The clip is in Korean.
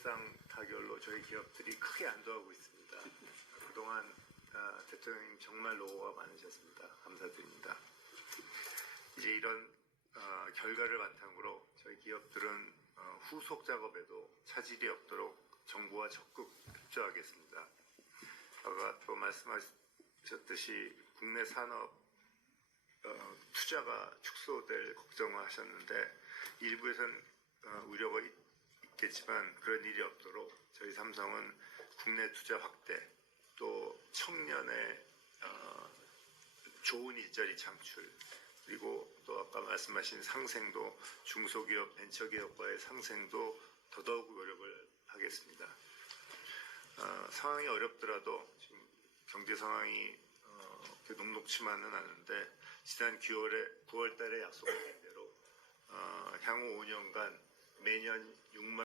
협상 타결로 저희 기업들이 크게 안도하고 있습니다. 그동안 아, 대통령님 정말 노고가 많으셨습니다. 감사드립니다. 이제 이런 어, 결과를 바탕으로 저희 기업들은 어, 후속 작업에도 차질이 없도록 정부와 적극 협조하겠습니다. 아까 또 말씀하셨듯이 국내 산업 어, 투자가 축소될 걱정을 하셨는데 일부에선 어, 우려가 있, 있겠지만 그런 일이 없도록 저희 삼성은 국내 투자 확대 또 청년의 어, 좋은 일자리 창출 그리고 또 아까 말씀하신 상생도 중소기업 벤처기업과의 상생도 더더욱 노력을 하겠습니다. 어, 상황이 어렵더라도 지금 경제 상황이 어, 녹록치만은 않은데 지난 9월에 9월달에 약속드린 대로 어, 향후 5년간 매년 6만